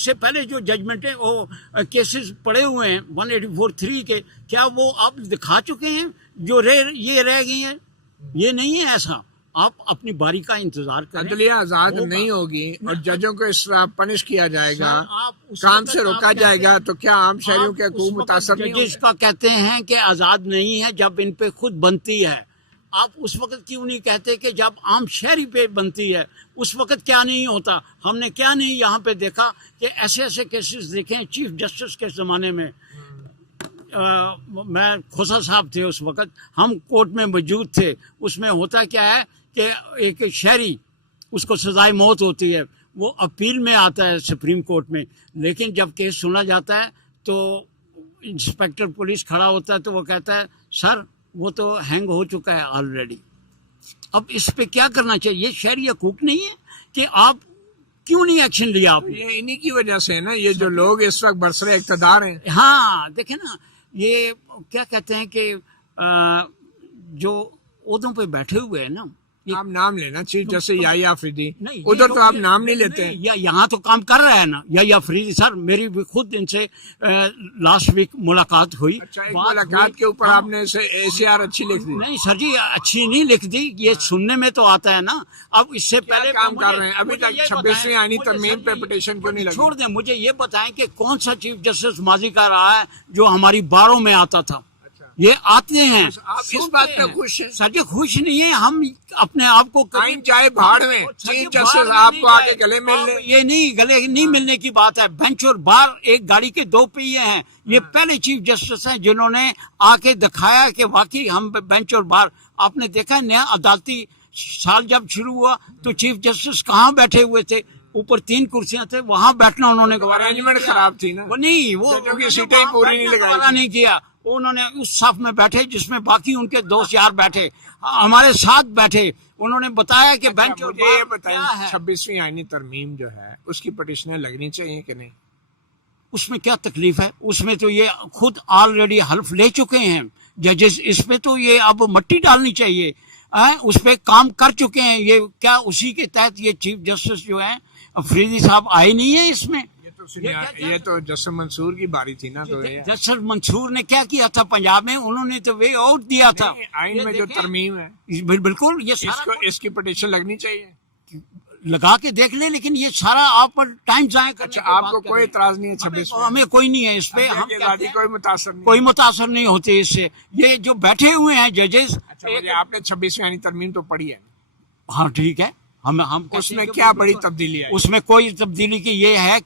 اس سے پہلے جو ججمنٹیں وہ کیسز پڑے ہوئے ہیں 184(3) کے، کیا وہ آپ دکھا چکے ہیں جو یہ رہ گئی ہیں؟ یہ نہیں ہے ایسا. آپ اپنی باری کا انتظار کریں. عدلیہ آزاد نہیں ہوگی اور ججوں کو اس طرح پنش کیا جائے گا، کام سے روکا جائے گا، تو کیا عام شہریوں کے حقوق متاثر نہیں ہوں گے؟ ججز کا کہتے ہیں کہ آزاد نہیں ہے جب ان پہ خود بنتی ہے. آپ اس وقت کیوں نہیں کہتے کہ جب عام شہری پہ بنتی ہے اس وقت کیا نہیں ہوتا؟ ہم نے کیا نہیں یہاں پہ دیکھا کہ ایسے ایسے کیسز دیکھے ہیں چیف جسٹس کے زمانے میں. میں کھوسا صاحب تھے اس وقت، ہم کورٹ میں موجود تھے. اس میں ہوتا کیا ہے کہ ایک شہری اس کو سزائے موت ہوتی ہے، وہ اپیل میں آتا ہے سپریم کورٹ میں، لیکن جب کیس سنا جاتا ہے تو انسپیکٹر پولیس کھڑا ہوتا ہے تو وہ کہتا ہے سر وہ تو ہینگ ہو چکا ہے آلریڈی. اب اس پہ کیا کرنا چاہیے؟ یہ شہری حقوق نہیں ہے کہ آپ کیوں نہیں ایکشن لیا آپ نے؟ یہ انہی کی وجہ سے ہے نا، یہ جو لوگ اس وقت برسر اقتدار ہیں. ہاں دیکھیں نا، یہ کیا کہتے ہیں کہ جو عہدوں پہ بیٹھے ہوئے ہیں نا، آپ نام لینا چیف جسٹس یحییٰ آفریدی، نہیں، ادھر تو آپ نام نہیں لیتے ہیں. یہاں تو کام کر رہا ہے نا یحییٰ آفریدی سر. میری بھی خود ان سے لاسٹ ویک ملاقات ہوئی. اچھا، ایک ملاقات کے اوپر آپ نے ACR اچھی لکھ دی؟ نہیں سر جی، اچھی نہیں لکھ دی، یہ سننے میں تو آتا ہے نا. اب اس سے پہلے کام کر رہے ہیں ابھی تک 26ویں آئینی ترمیم پہ پٹیشن کیوں نہیں لگی؟ چھوڑ دیں، مجھے یہ بتائیں کہ کون سا چیف جسٹس ماضی کا رہا ہے جو ہماری باروں میں آتا تھا؟ یہ آتے ہیں. آپ اس بات پہ خوش ہیں؟ سر جی خوش نہیں ہے، ہم اپنے آپ کو آئین چاہے بھاڑ میں، چیف جسٹس آپ کو آگے گلے مل لیں. یہ نہیں گلے نہیں ملنے کی بات ہے. بینچ اور بار ایک گاڑی کے دو پہیے ہیں. یہ پہلے چیف جسٹس ہیں جنہوں نے آ کے دکھایا کہ واقعی ہم بینچ اور بار. آپ نے دیکھا ہے نیا عدالتی سال جب شروع ہوا تو چیف جسٹس کہاں بیٹھے ہوئے تھے؟ اوپر 3 کرسیاں تھے، وہاں بیٹھنا انہوں نے ارینجمنٹ خراب تھی نا، وہ نہیں، وہ سیٹیں ہی پوری نہیں لگائی نہیں کیا. انہوں نے اس صف میں بیٹھے جس میں باقی ان کے دوست یار بیٹھے، ہمارے ساتھ بیٹھے. انہوں نے بتایا کہ بینچ اور مجھے یہ بتائیں کیا ہے. 26ویں آئینی ترمیم جو ہے اس کی پٹیشنیں لگنی چاہیے کہ نہیں؟ اس میں کیا تکلیف ہے؟ اس میں تو یہ خود آلریڈی حلف لے چکے ہیں ججز. اس پہ تو یہ اب مٹی ڈالنی چاہیے. اس پہ کام کر چکے ہیں. یہ کیا اسی کے تحت یہ چیف جسٹس جو ہیں آفریدی صاحب آئے نہیں ہیں اس میں؟ یہ تو جسٹس منصور کی باری تھی نا. تو جسٹس منصور نے کیا کیا تھا پنجاب میں؟ انہوں نے تو وے آؤٹ دیا تھا. آئین میں جو ترمیم ہے بالکل یہ اس کی پٹیشن لگنی چاہیے. لگا کے دیکھ لیں، لیکن یہ سارا آپ پر ٹائم ضائع کرنے اچھا، آپ کو کوئی اعتراض نہیں ہے 26 میں؟ ہمیں کوئی نہیں ہے اس پہ. ہم کوئی متاثر نہیں، کوئی متاثر نہیں ہوتے اس سے. یہ جو بیٹھے ہوئے ہیں ججز. اچھا، آپ نے 26ویں آئینی ترمیم تو پڑھی ہے؟ ہاں ٹھیک ہے. ہم اس میں کیا بڑی تبدیلی ہے؟ اس میں کوئی تبدیلی کی یہ ہے